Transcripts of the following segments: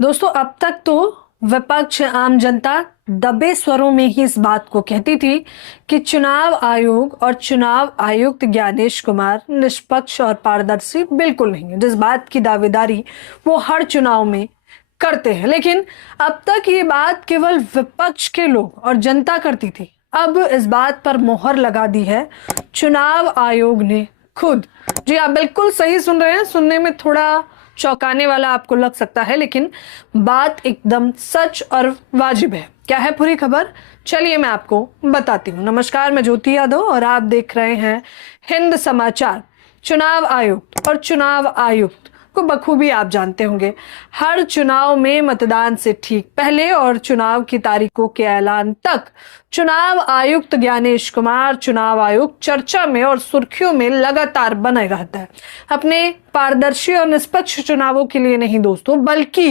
दोस्तों, अब तक तो विपक्ष, आम जनता दबे स्वरों में ही इस बात को कहती थी कि चुनाव आयोग और चुनाव आयुक्त ज्ञानेश कुमार निष्पक्ष और पारदर्शी बिल्कुल नहीं है, जिस बात की दावेदारी वो हर चुनाव में करते हैं। लेकिन अब तक ये बात केवल विपक्ष के लोग और जनता करती थी। अब इस बात पर मोहर लगा दी है चुनाव आयोग ने खुद। जी, आप बिल्कुल सही सुन रहे हैं। सुनने में थोड़ा चौंकाने वाला आपको लग सकता है, लेकिन बात एकदम सच और वाजिब है। क्या है पूरी खबर, चलिए मैं आपको बताती हूँ। नमस्कार, मैं ज्योति यादव और आप देख रहे हैं हिंद समाचार। चुनाव आयुक्त और चुनाव आयुक्त को बखूबी आप जानते होंगे। हर चुनाव में मतदान से ठीक पहले और चुनाव की तारीखों के ऐलान तक चुनाव आयुक्त ज्ञानेश कुमार, चुनाव आयुक्त चर्चा में और सुर्खियों में लगातार बने रहता है। अपने पारदर्शी और निष्पक्ष चुनावों के लिए नहीं दोस्तों, बल्कि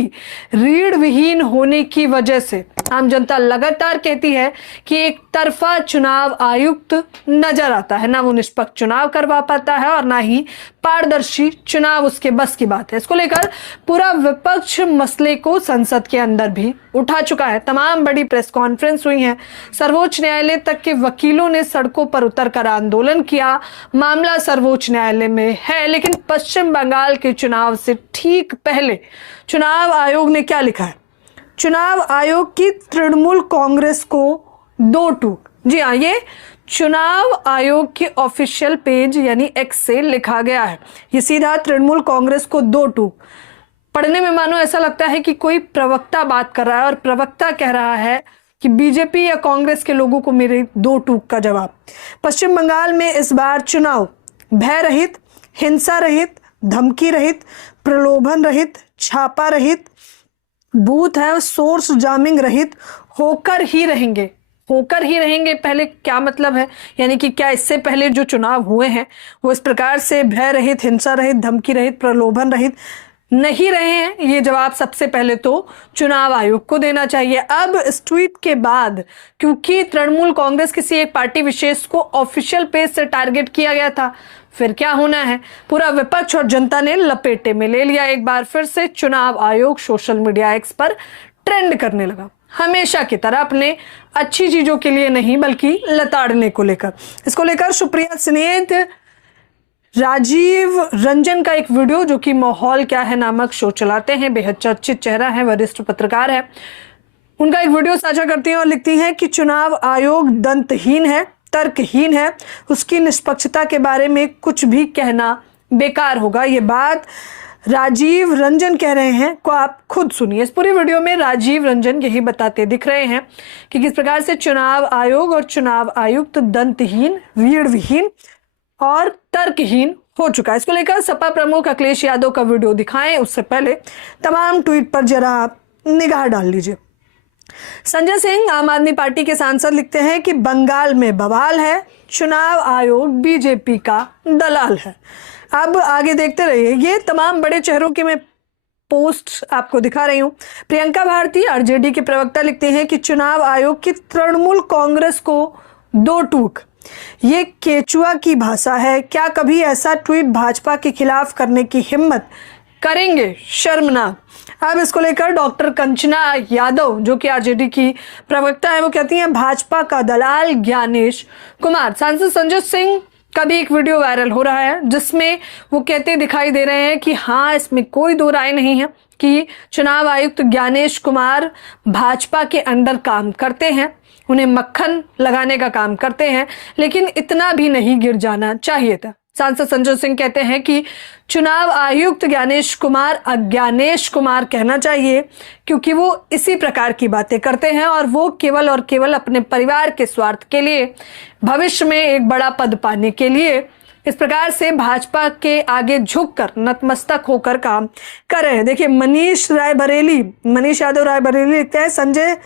रीढ़ विहीन होने की वजह से आम जनता लगातार कहती है कि एक तरफा चुनाव आयुक्त नजर आता है। ना वो निष्पक्ष चुनाव करवा पाता है और ना ही पारदर्शी चुनाव उसके बस की बात है। इसको लेकर पूरा विपक्ष मसले को संसद के अंदर भी उठा चुका है। तमाम बड़ी प्रेस कॉन्फ्रेंस हुई है। सर्वोच्च न्यायालय तक के वकीलों ने सड़कों पर उतरकर आंदोलन किया। मामला सर्वोच्च न्यायालय में है, लेकिन पश्चिम बंगाल के चुनाव से ठीक पहले चुनाव आयोग ने क्या लिखा है? चुनाव आयोग की तृणमूल कांग्रेस को दो टूक। जी हाँ, ये चुनाव आयोग के ऑफिशियल पेज यानी एक्स से लिखा गया है। ये सीधा तृणमूल कांग्रेस को दो टूक। पढ़ने में मानो ऐसा लगता है कि कोई प्रवक्ता बात कर रहा है और प्रवक्ता कह रहा है कि बीजेपी या कांग्रेस के लोगों को मेरे दो टूक का जवाब। पश्चिम बंगाल में इस बार चुनाव भय रहित, हिंसा रहित, धमकी रहित, प्रलोभन रहित, छापा रहित, बूथ है सोर्स जामिंग रहित होकर ही रहेंगे। होकर ही रहेंगे पहले क्या मतलब है? यानी कि क्या इससे पहले जो चुनाव हुए हैं वो इस प्रकार से भय रहित, हिंसा रहित, धमकी रहित, प्रलोभन रहित नहीं रहे हैं? ये जवाब सबसे पहले तो चुनाव आयोग को देना चाहिए। अब इस ट्वीट के बाद, क्योंकि तृणमूल कांग्रेस किसी एक पार्टी विशेष को ऑफिशियल पेज से टारगेट किया गया था, फिर क्या होना है? पूरा विपक्ष और जनता ने लपेटे में ले लिया। एक बार फिर से चुनाव आयोग सोशल मीडिया एक्स पर ट्रेंड करने लगा, हमेशा की तरह अपने अच्छी चीजों के लिए नहीं बल्कि लताड़ने को लेकर। इसको लेकर सुप्रिया सनेत, राजीव रंजन का एक वीडियो, जो कि माहौल क्या है नामक शो चलाते हैं, बेहद चर्चित चेहरा है, वरिष्ठ पत्रकार है, उनका एक वीडियो साझा करती हैं और लिखती हैं कि चुनाव आयोग दंतहीन है, तर्कहीन है, उसकी निष्पक्षता के बारे में कुछ भी कहना बेकार होगा। ये बात राजीव रंजन कह रहे हैं, को आप खुद सुनिए। इस पूरी वीडियो में राजीव रंजन यही बताते दिख रहे हैं कि किस प्रकार से चुनाव आयोग और चुनाव आयुक्त दंतहीन, रीढ़ विहीन और तर्कहीन हो चुका है। इसको लेकर सपा प्रमुख अखिलेश यादव का वीडियो दिखाएं, उससे पहले तमाम ट्वीट पर जरा आप निगाह डाल लीजिए। संजय सिंह, आम आदमी पार्टी के सांसद, लिखते हैं कि बंगाल में बवाल है, चुनाव आयोग बीजेपी का दलाल है। अब आगे देखते रहिए। ये तमाम बड़े चेहरों की मैं पोस्ट आपको दिखा रही हूं। प्रियंका भारती, आरजेडी के प्रवक्ता, लिखते हैं कि चुनाव आयोग की तृणमूल कांग्रेस को दो टूक। ये केचुआ की भाषा है। क्या कभी ऐसा ट्वीट भाजपा के खिलाफ करने की हिम्मत करेंगे? शर्मनाक। अब इसको लेकर डॉक्टर कंचना यादव, जो कि आरजेडी की प्रवक्ता है, वो कहती हैं भाजपा का दलाल ज्ञानेश कुमार। सांसद संजय सिंह का भी एक वीडियो वायरल हो रहा है, जिसमें वो कहते दिखाई दे रहे हैं कि हाँ, इसमें कोई दो राय नहीं है कि चुनाव आयुक्त ज्ञानेश कुमार भाजपा के अंडर काम करते हैं, उन्हें मक्खन लगाने का काम करते हैं, लेकिन इतना भी नहीं गिर जाना चाहिए था। सांसद संजय सिंह कहते हैं कि चुनाव आयुक्त ज्ञानेश कुमार अज्ञानेश कुमार कहना चाहिए, क्योंकि वो इसी प्रकार की बातें करते हैं और वो केवल और केवल अपने परिवार के स्वार्थ के लिए, भविष्य में एक बड़ा पद पाने के लिए इस प्रकार से भाजपा के आगे झुककर, नतमस्तक होकर काम कर रहे हैं। देखिए, मनीष यादव रायबरेली लिखते हैं, संजय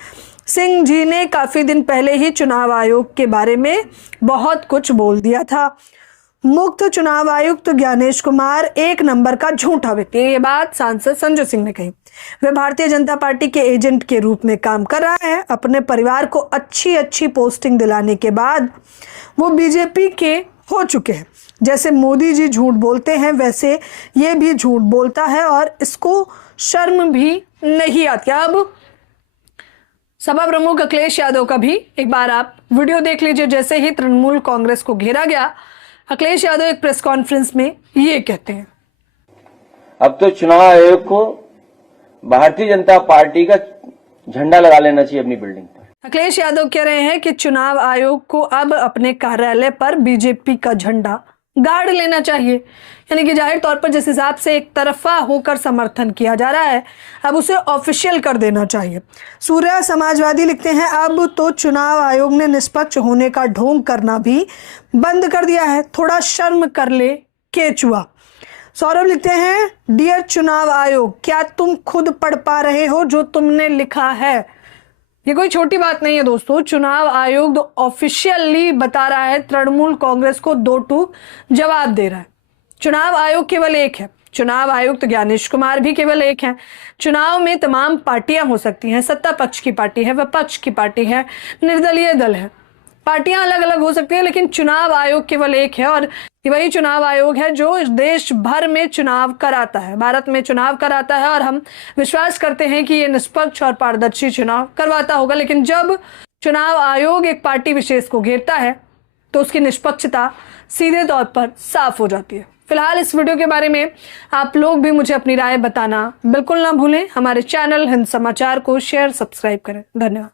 सिंह जी ने काफी दिन पहले ही चुनाव आयोग के बारे में बहुत कुछ बोल दिया था। मुक्त चुनाव आयुक्त ज्ञानेश कुमार एक नंबर का झूठा व्यक्ति है। ये बात सांसद संजय सिंह ने कही। वे भारतीय जनता पार्टी के एजेंट के रूप में काम कर रहा है। अपने परिवार को अच्छी पोस्टिंग दिलाने के बाद वो बीजेपी के हो चुके हैं। जैसे मोदी जी झूठ बोलते हैं, वैसे ये भी झूठ बोलता है और इसको शर्म भी नहीं आती। अब सपा प्रमुख अखिलेश यादव का भी एक बार आप वीडियो देख लीजिए। जैसे ही तृणमूल कांग्रेस को घेरा गया, अखिलेश यादव एक प्रेस कॉन्फ्रेंस में ये कहते हैं, अब तो चुनाव आयोग को भारतीय जनता पार्टी का झंडा लगा लेना चाहिए अपनी बिल्डिंग पर। अखिलेश यादव कह रहे हैं कि चुनाव आयोग को अब अपने कार्यालय पर बीजेपी का झंडा गाड़ लेना चाहिए। यानी कि जाहिर तौर पर जिस हिसाब से एक तरफा होकर समर्थन किया जा रहा है, अब उसे ऑफिशियल कर देना चाहिए। सूर्या समाजवादी लिखते हैं, अब तो चुनाव आयोग ने निष्पक्ष होने का ढोंग करना भी बंद कर दिया है, थोड़ा शर्म कर ले केचुआ। सौरभ लिखते हैं, डियर चुनाव आयोग, क्या तुम खुद पढ़ पा रहे हो जो तुमने लिखा है? ये कोई छोटी बात नहीं है दोस्तों। चुनाव आयोग ऑफिशियली बता रहा है, तृणमूल कांग्रेस को 2-2 जवाब दे रहा है। चुनाव आयोग केवल एक है, चुनाव आयुक्त ज्ञानेश कुमार भी केवल एक है। चुनाव में तमाम पार्टियां हो सकती हैं, सत्ता पक्ष की पार्टी है, विपक्ष की पार्टी है, निर्दलीय दल है, पार्टियां अलग अलग हो सकती हैं, लेकिन चुनाव आयोग केवल एक है। और वही चुनाव आयोग है जो देश भर में चुनाव कराता है, भारत में चुनाव कराता है, और हम विश्वास करते हैं कि ये निष्पक्ष और पारदर्शी चुनाव करवाता होगा। लेकिन जब चुनाव आयोग एक पार्टी विशेष को घेरता है तो उसकी निष्पक्षता सीधे तौर पर साफ हो जाती है। फिलहाल इस वीडियो के बारे में आप लोग भी मुझे अपनी राय बताना बिल्कुल ना भूलें। हमारे चैनल हिंद समाचार को शेयर, सब्सक्राइब करें। धन्यवाद।